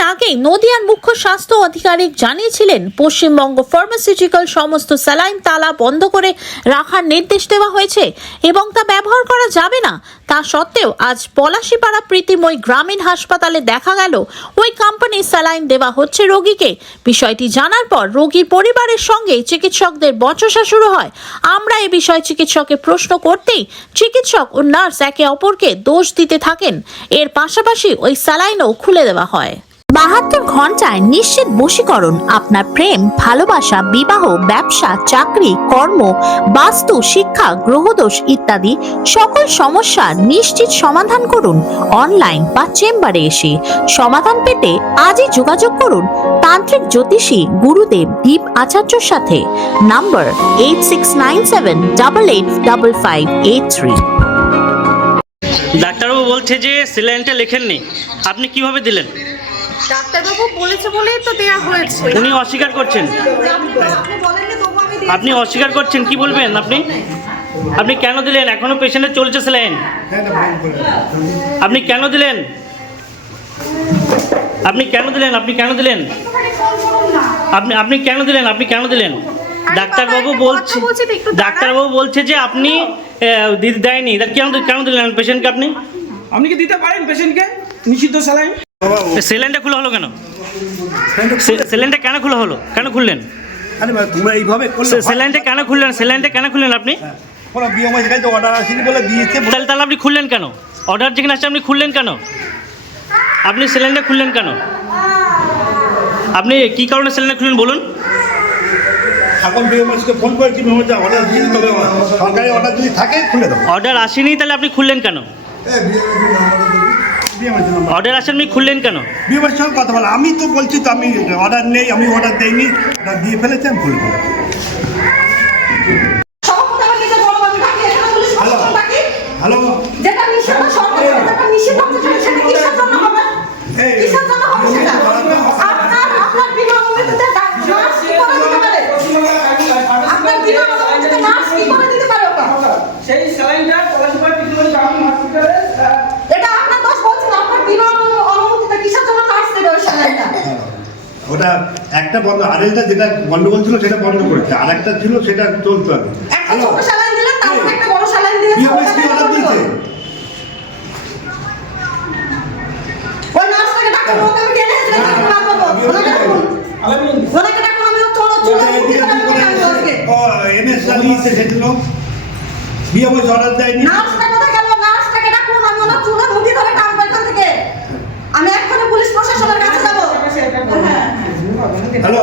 কয়েকদিন আগেই নদিয়ার মুখ্য স্বাস্থ্য আধিকারিক জানিয়েছিলেন পশ্চিমবঙ্গ ফার্মাসিউটিক্যাল সমস্ত স্যালাইন তালা বন্ধ করে রাখার নির্দেশ দেওয়া হয়েছে এবং তা ব্যবহার করা যাবে না। তা সত্ত্বেও আজ পলাশীপাড়া প্রীতিময় গ্রামীণ হাসপাতালে দেখা গেল ওই কোম্পানির স্যালাইন দেওয়া হচ্ছে রোগীকে। বিষয়টি জানার পর রোগীর পরিবারের সঙ্গে চিকিৎসকদের বচসা শুরু হয়। আমরা এ বিষয়ে চিকিৎসককে প্রশ্ন করতেই চিকিৎসক ও নার্স একে অপরকে দোষ দিতে থাকেন। এর পাশাপাশি ওই স্যালাইনও খুলে দেওয়া হয়। 72 ঘন্টায় নিশ্চিত বশীকরণ। আপনার প্রেম, ভালোবাসা, বিবাহ, ব্যবসা, চাকরি, কর্ম, বাস্তু, শিক্ষা, গ্রহদোষ ইত্যাদি সকল সমস্যার নিশ্চিত সমাধান করুন অনলাইন বা চেম্বারে এসে। সমাধান পেতে আজই যোগাযোগ করুন তান্ত্রিক জ্যোতিষী গুরুদেব দীপ আচার্যর সাথে। নাম্বার 8697885583। ডাক্তারবাবু বলছে যে স্যালাইনটা লেখেননি, আপনি কিভাবে দিলেন? ডাক্তারবাবু বলেছে বলেই তো দেয়া হয়েছে। উনি অস্বীকার করছেন, আপনি অস্বীকার করছেন, কি বলবেন আপনি? আপনি কেন দিলেন? এখনো পেশেন্টের চলছে স্যালাইন, আপনি কেন দিলেন? আপনি কেন দিলেন? আপনি কেন দিলেন? আপনি কেন দিলেন? আপনি কেন দিলেন? ডাক্তারবাবু বলছে যে আপনি দেয়নি, কেন দিলেন পেশেন্টকে? আপনি কি দিতে পারেন পেশেন্টকে নিষিদ্ধ স্যালাইন? স্যালাইনটা খোলা হলো কেন? স্যালাইনটা কেন খোলা হলো? কেন খুললেন? আরে ভাই তোমরা এইভাবে করলে স্যালাইনটা কেন খুললেন? স্যালাইনটা কেন খুললেন আপনি? কোনো বিএমআই থেকে তো অর্ডার আসেনি বলে দিয়েছে। তাহলে আপনি খুললেন কেন? অর্ডার যেখানে আসছে আপনি খুললেন কেন? আপনি স্যালাইনটা খুললেন কেন? আপনি কি কারণে স্যালাইনটা খুললেন বলুন? এখন বিএমআইকে ফোন করেছি, বিএমআই অর্ডার দিয়েছি, তবে সরকারি অর্ডার যদি থাকে খুলে দেবো। অর্ডার আসেনি তাহলে আপনি খুললেন কেন? অর্ডার আসেন আপনি খুললেন কেন? বিএমআইয়ের সঙ্গে কথা বলা, আমি তো বলছি তো আমি অর্ডার নেই, আমি অর্ডার দেইনি, অর্ডার দিয়ে ফেলেছি, আমি খুলবো। হ্যালো যেটা নিষিদ্ধ সরকারি যেটা নিষিদ্ধ হচ্ছে সেটা কিসের জন্য হবে? কিসের জন্য হবে সেটা? আপনার বিনা অনুমতিতে নার্স কি করে দিতে পারে? আপনার বিনা অনুমতিতে নার্স কি করে দিতে পারে ওটা? সেই স্যালাইনটা পলাশীপাড়া প্রীতিময় গ্রামীণ হাসপাতালে এটা আপনার দোষ বলছেন। আপনার বিনা অনুমতিতে কিসের জন্য নার্স দেবে ওই স্যালাইনটা? ওটা একটা বন্ধ, আরেকটা যেটা গন্ডগোল ছিল সেটা বন্ধ করেছে, আরেকটা ছিল সেটা চলতে হবে। একটা ছোট স্যালাইন দিলেন, তারপরে একটা বড় স্যালাইন দিয়েছে। ওই নার্সটাকে ডাকুন, ওকে আমি টেনে এসে ডাকতে পারবো। ওনাকে ডাকুন, আমি চলো অর্ডার দেয়নি। নার্সটা কোথায় গেল? নার্সটাকে ডাকুন, আমি ওনার চুলে মুঠি ধরে টানবো এখান থেকে। আমি এক্ষুনি পুলিশ প্রশাসনের কাছে যাবো। হ্যালো